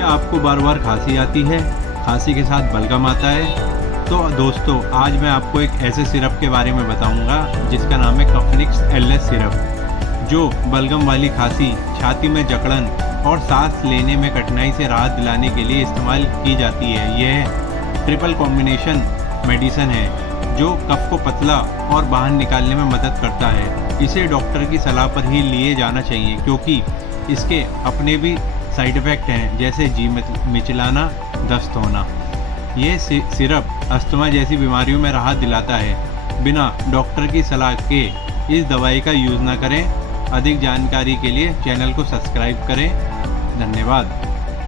क्या आपको बार बार खांसी आती है? खांसी के साथ बलगम आता है? तो दोस्तों, आज मैं आपको एक ऐसे सिरप के बारे में बताऊंगा जिसका नाम है कफनिक्स एलएस सिरप, जो बलगम वाली खांसी, छाती में जकड़न और सांस लेने में कठिनाई से राहत दिलाने के लिए इस्तेमाल की जाती है। यह ट्रिपल कॉम्बिनेशन मेडिसिन है जो कफ को पतला और बाहर निकालने में मदद करता है। इसे डॉक्टर की सलाह पर ही लिए जाना चाहिए क्योंकि इसके अपने भी साइड इफ़ेक्ट हैं, जैसे जी मिचलाना, दस्त होना। ये सिरप अस्थमा जैसी बीमारियों में राहत दिलाता है। बिना डॉक्टर की सलाह के इस दवाई का यूज़ ना करें। अधिक जानकारी के लिए चैनल को सब्सक्राइब करें। धन्यवाद।